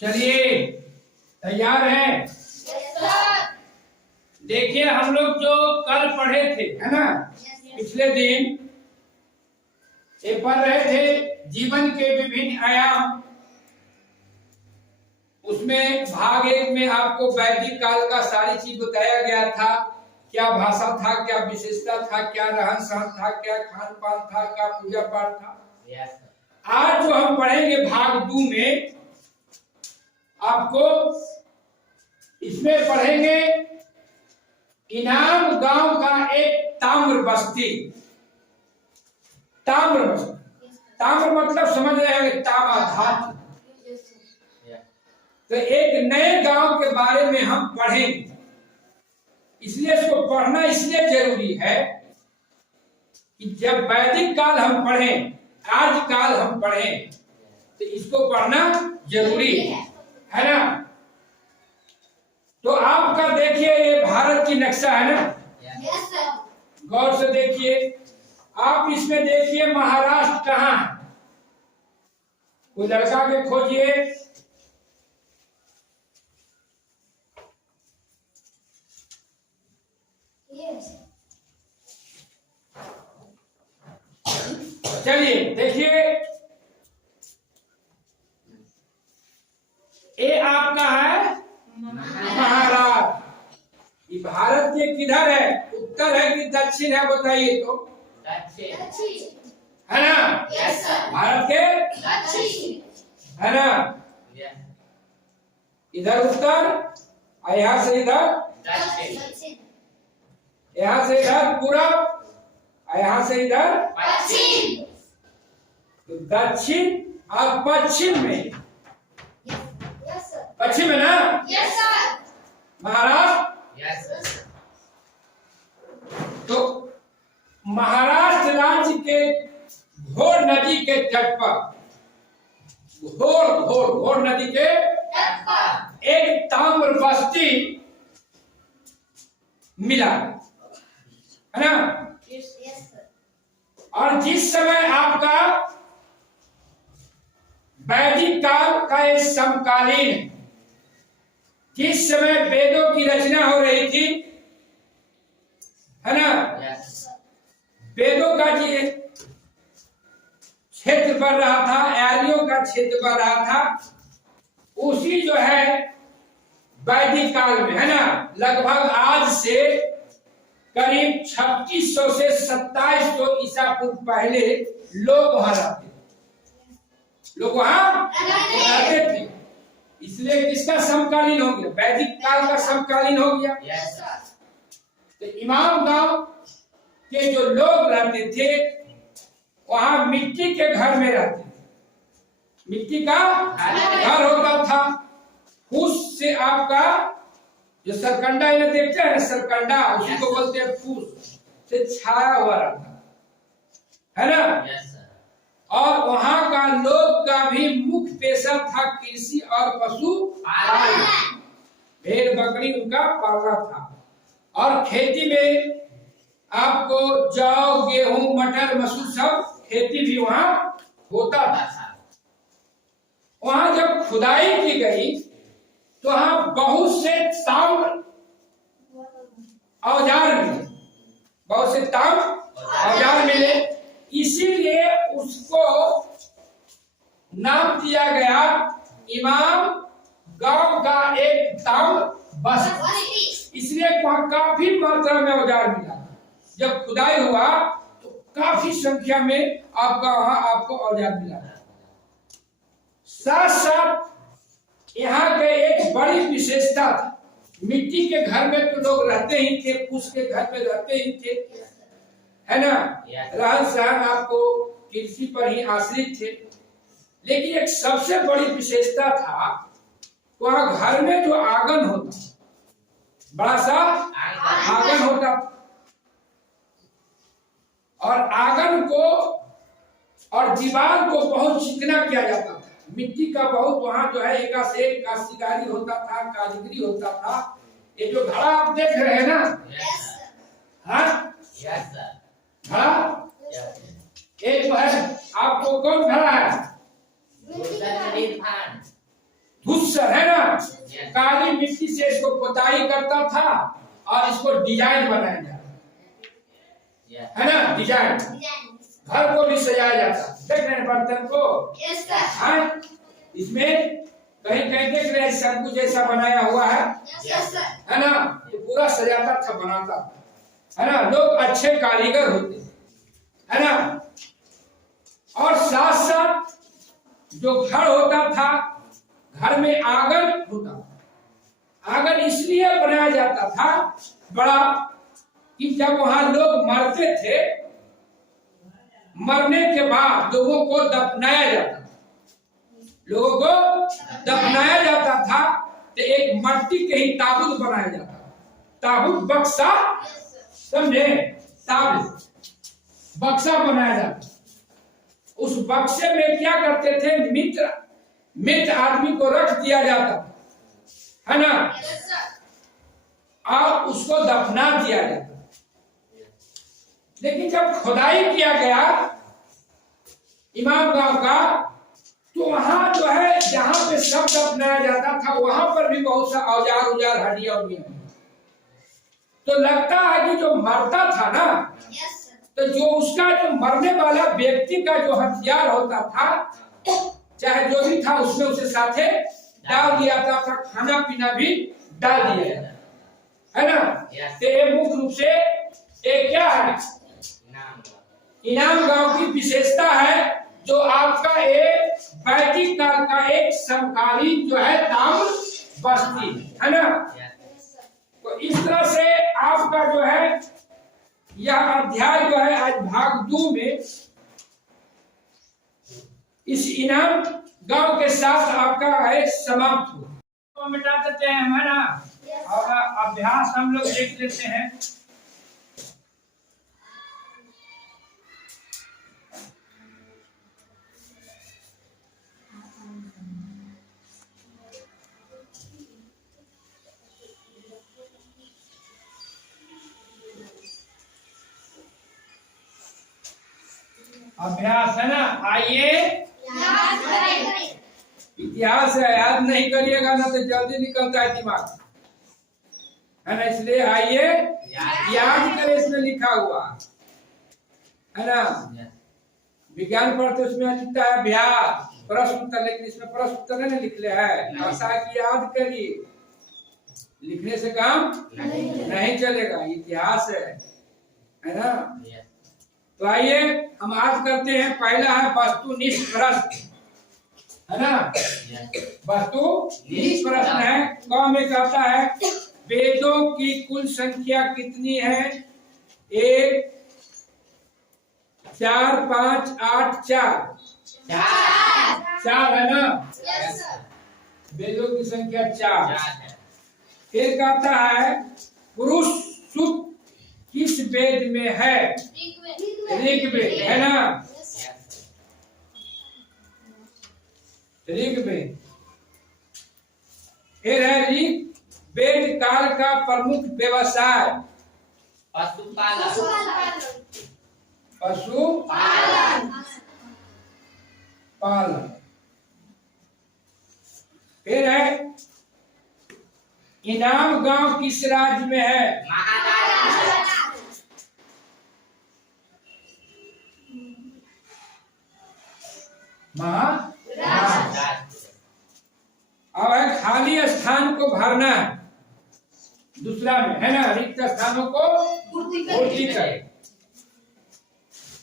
चलिए तैयार हैं? देखिए हम लोग जो कल पढ़े थे है ना, पिछले दिन ये पढ़ रहे थे जीवन के विभिन्न आयाम। उसमें भाग 1 में आपको वैदिक काल का सारी चीज बताया गया था। क्या भाषा था, क्या विशेषता था, क्या रहन सहन था, क्या खान पान था, क्या पूजा पाठ था। आज जो हम पढ़ेंगे भाग 2 में आपको इसमें पढ़ेंगे इनाम गांव का एक ताम्र बस्ती। ताम्र बस्ती, ताम्र मतलब समझ रहे हैं, तांबा धातु। तो एक नए गांव के बारे में हम पढ़ेंगे, इसलिए इसको पढ़ना इसलिए जरूरी है कि जब वैदिक काल हम पढ़ें, आज काल हम पढ़ें, तो इसको पढ़ना जरूरी है ना। तो आपका देखिए ये भारत की नक्शा है ना, गौर से देखिए। आप इसमें देखिए महाराष्ट्र कहाँ है, कोई लड़का के खोजिए। चलिए देखिए, ये आपका है महाराष्ट्र। ये भारत के किधर है, उत्तर है कि दक्षिण है, बताइए तो। है ना, भारत के है ना। इधर उत्तर और यहाँ से इधर, यहाँ से इधर पूरब और यहाँ से इधर पश्चिम। तो दक्षिण और पश्चिम में, पश्चिम है ना महाराष्ट्र। तो महाराष्ट्र राज्य के घोर नदी के तट पर, घोर नदी के तट पर एक ताम्र बस्ती मिला, है ना। और जिस समय आपका वैदिक काल का ये समकालीन, जिस समय वेदों की रचना हो रही थी, है ना, वेदों का जी क्षेत्र बढ़ रहा था, आर्यों का क्षेत्र बढ़ रहा था, उसी जो है वैदिक काल में, है ना, लगभग आज से करीब 2600 से 2700 ईसा पूर्व पहले लोग वहां रहते थे, लोग वहां रहते थे। इसलिए किसका समकालीन हो गया, वैदिक काल का समकालीन हो गया। तो इमाम गांव के जो लोग रहते थे वहां मिट्टी के घर में रहते थे, मिट्टी का घर होता था। फूस से आपका जो सरकंडा इन्हें देखते हैं, सरकंडा उसी को बोलते हैं, फूस से छाया हुआ रहता है ना। और वहां का लोग का भी मुख्य पेशा था कृषि और पशु पालन, भेड़ बकरी उनका पालना था। और खेती में आपको जौ, गेहूं, मटर, मसूर सब खेती भी वहां होता था। वहां जब खुदाई की गई तो वहां बहुत से ताम्र औजार मिले, बहुत से ताम्र औजार मिले। इसीलिए उसको नाम दिया गया इमाम गांव का एक ताम्र बस्ती। इसलिए वहां काफी मात्रा में औजार मिला। जब खुदाई हुआ तो काफी संख्या में आपका वहां आपको औजार मिला। साथ साथ यहाँ के एक बड़ी विशेषता थी, मिट्टी के घर में तो लोग रहते ही थे, फूस के घर में रहते ही थे, है ना। रहन सहन आपको कृषि पर ही आश्रित थे। लेकिन एक सबसे बड़ी विशेषता था, वहां घर में जो आंगन होता, बड़ा सा आंगन होता, और आंगन को और दीवार को बहुत चिकना किया जाता था। मिट्टी का बहुत वहां जो है एका से एक काश्तकारी होता था, कारीगरी होता था। ये जो घड़ा आप देख रहे हैं ना, हाँ घड़ा, एक है आपको कौन घड़ा है, धुस्स ऊसर, है ना, काली मिट्टी से इसको पुताई करता था और इसको डिजाइन बनाया जाता, है ना, डिजाइन, घर को भी सजाया जाता। देख रहे हैं बर्तन को? हाँ, इसमें कहीं कहीं देख रहे हैं शंकु जैसा बनाया हुआ है ना, ये पूरा सजाता था, बनाता था, है ना। लोग अच्छे कारीगर होते, है ना। और साथ साथ जो घर होता था, घर में आंगन होता था। आंगन इसलिए बनाया जाता था बड़ा कि जब वहां लोग मरते थे, मरने के बाद लोगों को दफनाया जाता था, लोगों को दफनाया जाता था, तो एक मट्टी के ही ताबूत बनाया जाता था। ताबूत बक्सा, समझे, ताबूत बक्सा बनाया जाता। उस बक्से में क्या करते थे, मित्र आदमी को रख दिया जाता, है ना, और उसको दफना दिया जाता। लेकिन जब खुदाई किया गया इमाम गांव का, तो वहां जो है जहां पे सब दफनाया जाता था, वहां पर भी बहुत सा औजार हड्डियां उड्डियां। तो लगता है कि जो मरता था ना, तो जो उसका जो मरने वाला व्यक्ति का जो हथियार होता था, चाहे जो भी था, उसमें उसे साथे डाल दिया था, खाना पीना भी डाल दिया जाता, है ना। तो ये मुख्य रूप से एक क्या है, इनाम गांव की विशेषता है, जो आपका एक वैदिक काल का एक समकालीन जो है ताम्र बस्ती, है ना। तो इस तरह से आपका जो है यह अध्याय जो है आज भाग 2 में इस इनाम गांव के साथ आपका है समाप्त हुआ। तो मिटा देते हैं, है ना, और अभ्यास हम लोग देख लेते हैं। अभ्यास, है ना, आइए इतिहास है, याद नहीं करिएगा ना तो जल्दी निकलता है दिमाग, है ना। इसलिए आइए याद करें, इसमें लिखा हुआ है ना। विज्ञान पढ़ते उसमें लिखता है अभ्यास प्रश्न उत्तर, लेकिन इसमें प्रश्न उत्तर नहीं लिखले है, ऐसा कि याद करिए, लिखने से काम नहीं चलेगा, इतिहास है ना। तो आइए हम आज करते हैं, पहला है वस्तुनिष्ठ प्रश्न, है ना। वस्तुनिष्ठ प्रश्न है, क में कहता है वेदों की कुल संख्या कितनी है? 1 4 5 8 4 4 है ना। वेदों की संख्या 4 है। फिर कहता है पुरुष सूक्त किस वेद में है? ऋग्वेद, है ना, ऋग्वेद। फिर है ऋग्वेद काल का प्रमुख व्यवसाय पशुपालन। फिर है इनाम गांव किस राज्य में है? अब है खाली स्थान को भरना है, दूसरा में, है ना, रिक्त स्थानों को पूर्ति करे।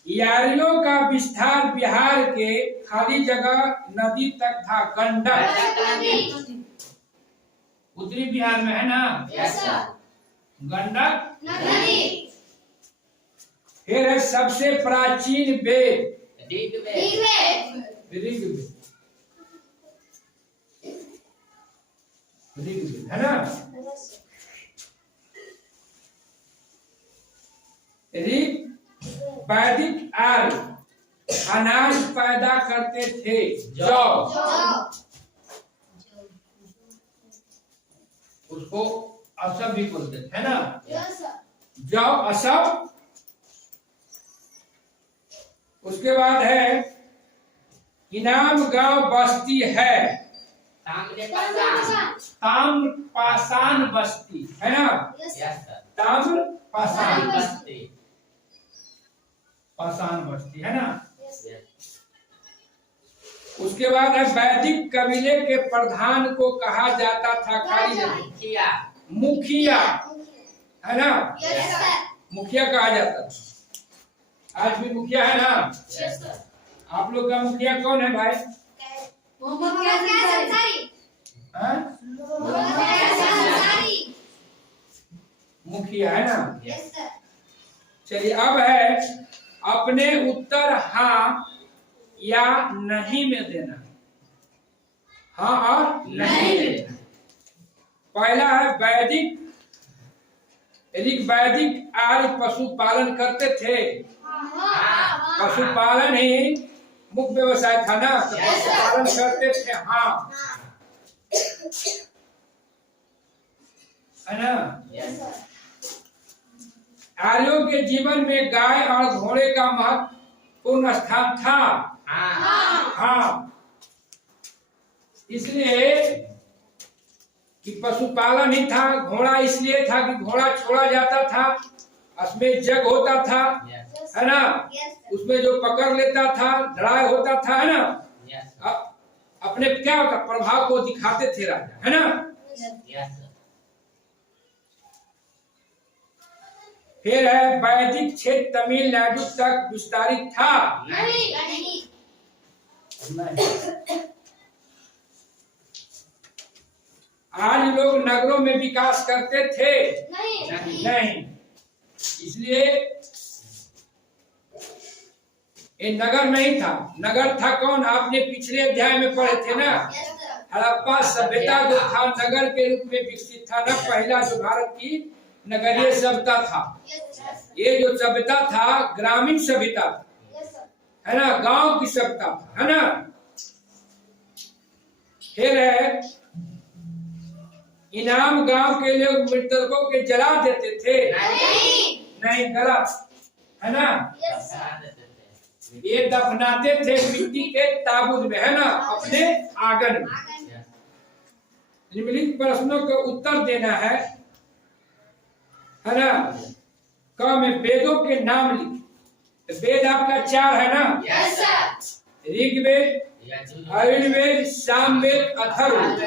यारियों का विस्तार बिहार के खाली जगह नदी तक था, गंडक, उत्तरी बिहार में, है ना, गंडक नदी। फिर है सबसे प्राचीन वेद ऋग्वेद, है ना। वैदिक आर्य अनाज पैदा करते थे, जौ, उसको असब भी बोलते थे, है ना, जौ असब। उसके बाद है इनाम गांव बस्ती है, ताम्रपाषाण बस्ती है ना, ताम्रपाषाण पाषाण बस्ती है ना। उसके बाद है वैदिक कबीले के प्रधान को कहा जाता था मुखिया है ना, मुखिया कहा जाता था। आज भी मुखिया है ना। आप लोग का मुखिया कौन है भाई? मुखिया है ना। चलिए अब है अपने उत्तर हाँ या नहीं में देना, हाँ और नहीं देना। पहला है वैदिक ऋग्वैदिक आर्य पशुपालन करते थे। पशुपालन ही मुख्य व्यवसाय था ना, तो पशुपालन करते थे हाँ, है ना। आर्यों के जीवन में गाय और घोड़े का महत्वपूर्ण स्थान था। हाँ, इसलिए कि पशुपालन ही था। घोड़ा इसलिए था कि घोड़ा छोड़ा जाता था, उसमें जग होता था है ना, उसमें जो पकड़ लेता था लड़ाई होता था है ना। अपने क्या होता प्रभाव को दिखाते थे राजा है ना। फिर है वैदिक क्षेत्र तमिलनाडु तक विस्तारित था। नहीं। आज लोग नगरों में विकास करते थे नहीं। इसलिए ये नगर नहीं था। नगर था कौन? आपने पिछले अध्याय में पढ़े थे ना, हड़प्पा सभ्यता जो था नगर के रूप में विकसित था ना। पहला जो भारत की नगरीय सभ्यता था, ये जो सभ्यता था ग्रामीण सभ्यता है ना, गांव की सभ्यता है ना। फिर है इनाम गांव के लोग मृतकों के जला देते थे। नहीं गलत है ना। ये दफनाते थे मिट्टी के ताबूत में है ना, अपने आंगन में। निम्नलिखित प्रश्नों का उत्तर देना है ना। क में वेदों के नाम लिख। वेद आपका 4 है ना, ऋग्वेद, आयुर्वेद, सामवेद, अथर्ववेद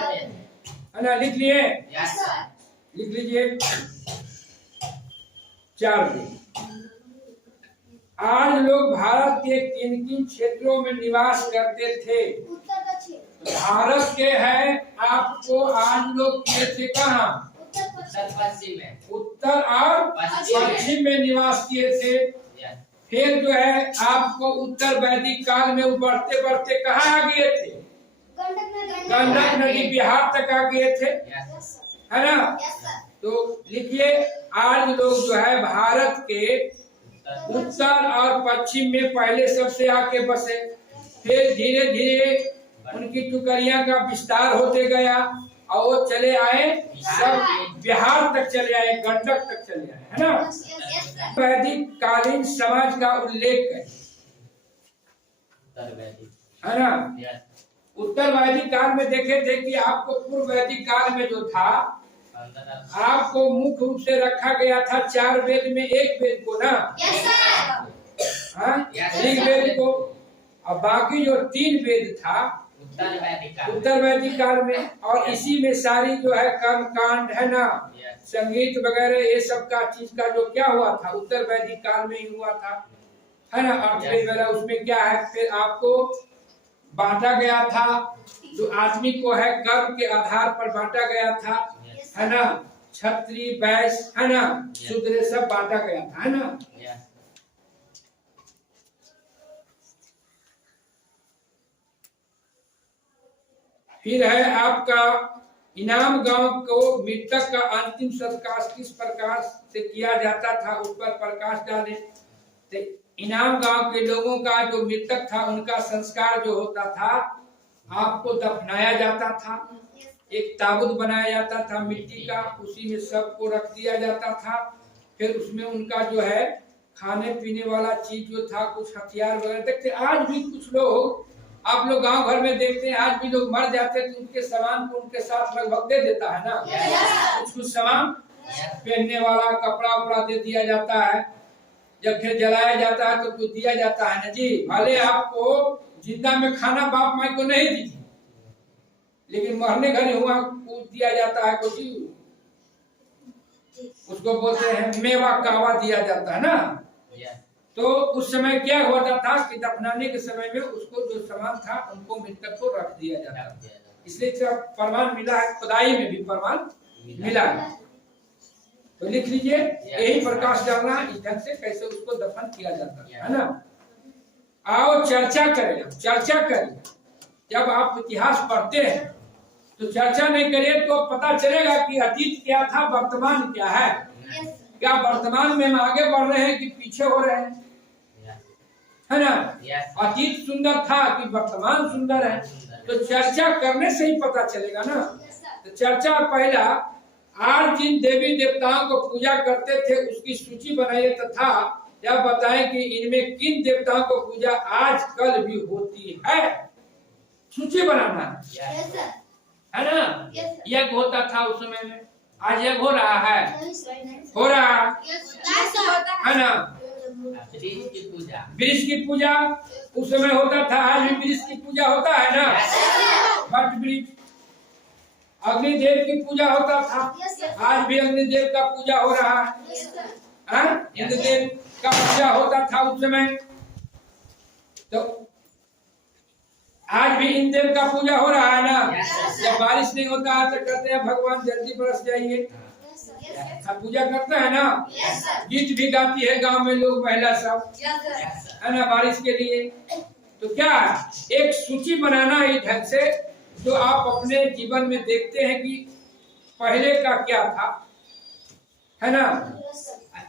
है ना। लिख लिए? लिख लीजिए 4 वेद। आज लोग भारत के किन किन क्षेत्रों में निवास करते थे? भारत के है आपको आज लोग किए थे कहाँ? उत्तर और पश्चिम में निवास किए थे। फिर जो है आपको उत्तर वैदिक काल में बढ़ते बढ़ते कहाँ आ गए थे? गंडक नदी बिहार तक आ गए थे है ना। तो लिखिए आज लोग जो है भारत के उत्तर और पश्चिम में पहले सबसे आके बसे, फिर धीरे धीरे उनकी टुकड़ियां का विस्तार होते गया और वो चले आए सब बिहार तक चले आए, गंडक तक चले आए है ना। वैदिक कालीन समाज का उल्लेख है ना। उत्तर वैदिक काल में देखे थे कि आपको पूर्व वैदिक काल में जो था आपको मुख्य रूप से रखा गया था 4 वेद में, एक वेद को ना ऋग्वेद को, और बाकी जो 3 वेद था उत्तर वैदिक काल में। और इसी में सारी जो है कर्म कांड है ना, संगीत वगैरह ये सब का चीज का जो क्या हुआ था उत्तर वैदिक काल में ही हुआ था है ना। अर्थवेद वगैरह उसमें क्या है फिर आपको बांटा गया था, जो आदमी को है कर्म के आधार पर बांटा गया था है ना। क्षत्रिय वैश्य है ना, शूद्र सब बांटा गया था है ना। फिर है आपका इनाम गांव को मृतक का अंतिम संस्कार किस प्रकार से किया जाता था उस पर प्रकाश डालें। तो इनाम गांव के लोगों का जो मृतक था उनका संस्कार जो होता था आपको दफनाया जाता था, एक ताबूत बनाया जाता था मिट्टी का, उसी में सबको रख दिया जाता था। फिर उसमें उनका जो है खाने पीने वाला चीज जो था कुछ हथियार वगैरह देखते। आज भी कुछ लोग आप लोग गांव घर में देखते हैं, आज भी लोग मर जाते हैं तो उनके सामान को उनके साथ लगभग दे देता है ना, कुछ सामान पहनने वाला कपड़ा उपड़ा दे दिया जाता है। जब फिर जलाया जाता है तो कुछ दिया जाता है ना जी। भले आपको जिंदा में खाना बाप माई को नहीं दीजिए, लेकिन मरने घर हुआ कुछ दिया जाता है, कुछ उसको बोलते हैं मेवा कावा दिया जाता है ना। तो उस समय क्या होता था कि दफनाने के समय में उसको जो सामान था उनको मृतक को रख दिया जाता था। इसलिए जब प्रमाण मिला है, खुदाई में भी प्रमाण मिला है। तो लिख लीजिए, यही प्रकाश डालना इस ढंग से कैसे उसको दफन किया जाता है ना। आओ चर्चा करें, चर्चा करें। जब आप इतिहास पढ़ते हैं तो चर्चा नहीं करें तो पता चलेगा कि अतीत क्या था, वर्तमान क्या है। क्या वर्तमान में हम आगे बढ़ रहे हैं कि पीछे हो रहे हैं, है ना। अतीत सुंदर था कि वर्तमान सुंदर है, तो चर्चा करने से ही पता चलेगा ना। तो चर्चा पहला, आज जिन देवी देवताओं को पूजा करते थे उसकी सूची बनाइए तथा यह बताएं कि इनमें किन देवताओं को पूजा आज कल भी होती है। सूची बनाना है ना। यज्ञ होता था उस समय में, आज यज्ञ हो रहा है, हो रहा है ना। वृक्ष की पूजा उस समय होता था, आज भी वृक्ष की पूजा होता है ना। वट वृक्ष, अग्निदेव की पूजा होता था, आज भी अग्निदेव का पूजा हो रहा है। इंद्रदेव का पूजा होता था उस समय, तो आज भी इंद्रदेव का पूजा हो रहा है ना। जब बारिश नहीं होता है तो कहते हैं भगवान जल्दी बरस जाइए, पूजा करते हैं ना। गीत भी गाती है गांव में लोग, महिला सब, है ना, बारिश के लिए। तो क्या एक सूची बनाना इस ढंग से जो आप अपने जीवन में देखते हैं कि पहले का क्या था, है ना,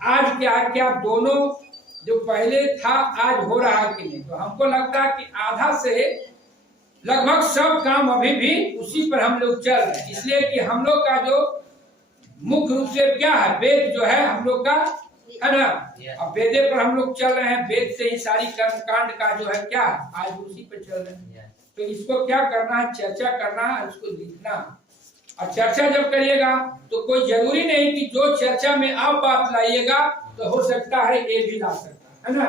आज क्या क्या, दोनों जो पहले था आज हो रहा है कि नहीं। तो हमको लगता है कि आधा से लगभग सब काम अभी भी उसी पर हम लोग चल रहे हैं। इसलिए कि हम लोग का जो मुख्य रूप से क्या है, वेद जो है हम लोग का, है ना। अब वेदे पर हम लोग चल रहे हैं, वेद से ही सारी कर्म कांड का जो है क्या है, आज उसी पर चल रहे हैं। तो इसको क्या करना है, चर्चा करना है, इसको लिखना। और चर्चा जब करिएगा तो कोई जरूरी नहीं कि जो चर्चा में आप बात लाइएगा तो हो सकता है ये भी ला सकता है ना।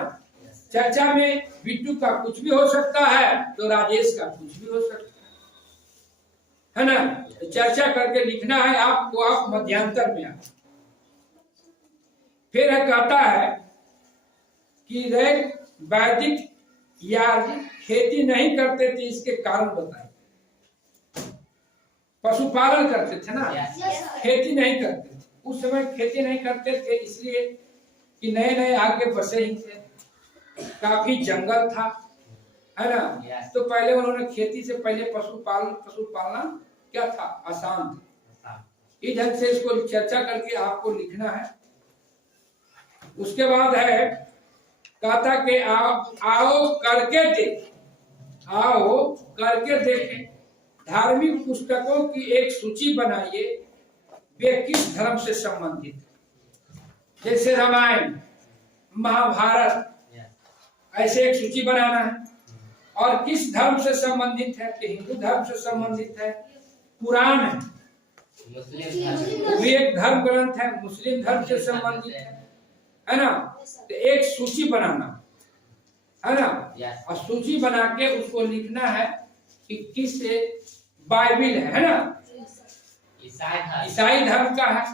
चर्चा में बिट्टू का कुछ भी हो सकता है तो राजेश का कुछ भी हो सकता है ना। तो चर्चा करके लिखना है आपको, आप मध्यांतर में आप फिर कहता है कि वैदिक या खेती नहीं करते थे, इसके कारण बताए। पशुपालन करते थे ना, खेती नहीं करते थे उस समय, खेती नहीं करते थे इसलिए कि नए नए आगे बसे ही थे, काफी जंगल था, है ना। तो पहले उन्होंने खेती से पहले पशुपालना क्या था, आसान था। इस ढंग से इसको चर्चा करके आपको लिखना है। उसके बाद है कहता कि आओ करके देखें, आओ करके देखें, धार्मिक पुस्तकों की एक सूची बनाइए, वे किस धर्म से संबंधित है। जैसे रामायण, महाभारत, ऐसे एक सूची बनाना है। और किस धर्म से संबंधित है, कि हिंदू धर्म से संबंधित है। पुराण है, वो भी एक धर्म ग्रंथ है, मुस्लिम धर्म से संबंधित है ना। तो एक सूची बनाना है ना, और सूची बना के उसको लिखना है कि किस बाइबिल है ना, ईसाई धर्म का है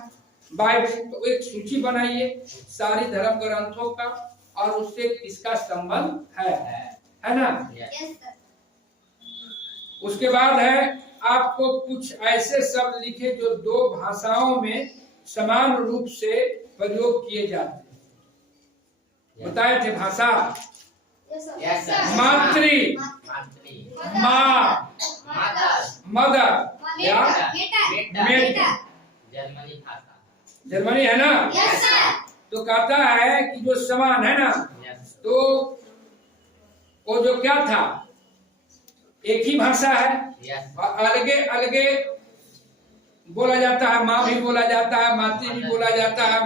बाइबिल। तो एक सूची बनाइए सारी धर्म ग्रंथों का और उससे किसका संबंध है ना। उसके बाद है आपको कुछ ऐसे शब्द लिखे जो दो भाषाओं में समान रूप से प्रयोग किए जाते हैं। बताए थे भाषा, मातृ, माँ, मदर या बेटा, जर्मनी है ना। तो कहता है कि जो समान है ना, तो वो जो क्या था, एक ही भाषा है और अलगे अलगे बोला जाता है। माँ भी बोला जाता है, माती भी बोला जाता है,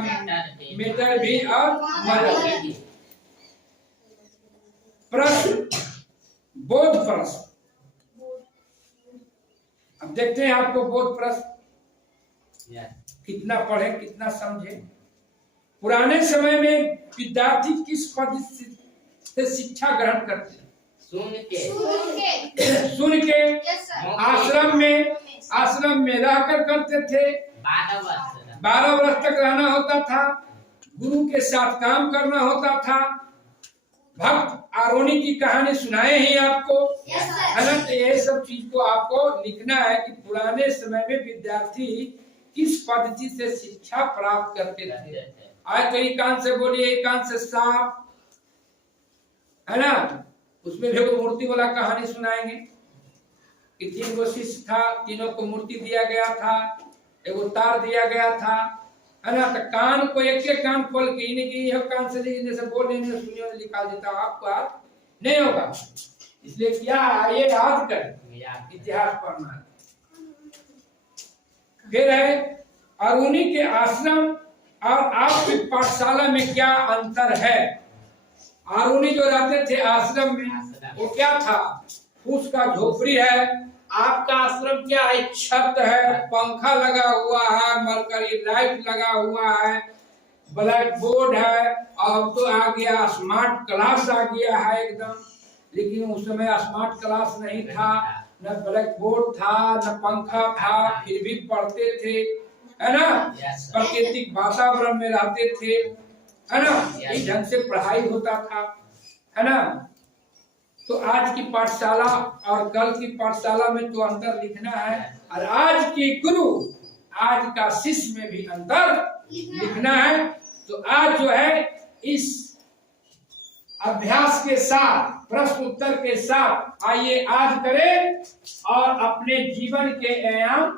मेटर भी और मदर भी। प्रश्न, बौद्ध प्रश्न। अब देखते हैं आपको बोध प्रश्न कितना पढ़े कितना समझे। पुराने समय में विद्यार्थी किस पद्धति से शिक्षा ग्रहण करते हैं? सुन के आश्रम में रहकर करते थे। 12 वर्ष तक रहना होता था। गुरु के साथ काम करना होता था। भक्त आरोनी की कहानी सुनाए ही आपको, है ना। तो ये सब चीज को आपको लिखना है कि पुराने समय में विद्यार्थी किस पद्धति से शिक्षा प्राप्त करते थे। आज तो एक कान से बोलिए एक कान से सांप, है ना। उसमें भी वो मूर्ति वाला कहानी सुनाएंगे कि 3 गो शिष्य था, तीनों को मूर्ति दिया गया था, एगो तार दिया गया था, है ना। तो कान को एक कान खोल के इन्हें की यह कान से जैसे बोल रहे सुनिए निकाल देता, आपको आज नहीं होगा। इसलिए क्या ये याद करें, इतिहास पढ़ना है। फिर है अरुणी के आश्रम और आपकी पाठशाला में क्या अंतर है। आरुणी जो रहते थे आश्रम में वो क्या था, उसका झोपड़ी है। आपका आश्रम क्या है, छत है, पंखा लगा हुआ है, मरकरी लाइट लगा हुआ है, ब्लैक बोर्ड है। अब तो आ गया स्मार्ट क्लास आ गया है एकदम, लेकिन उस समय स्मार्ट क्लास नहीं था, न ब्लैक बोर्ड था, न पंखा था, फिर भी पढ़ते थे, है ना। प्राकृतिक वातावरण में रहते थे, है ना। इस ढंग से पढ़ाई होता था, है ना। तो आज की पाठशाला और कल की पाठशाला में तो अंतर लिखना है, और आज के गुरु आज का शिष्य में भी अंतर लिखना है। तो आज जो है इस अभ्यास के साथ प्रश्न उत्तर के साथ आइए आज करें और अपने जीवन के आयाम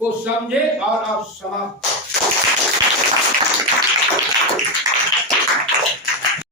को समझे और अब समाप्त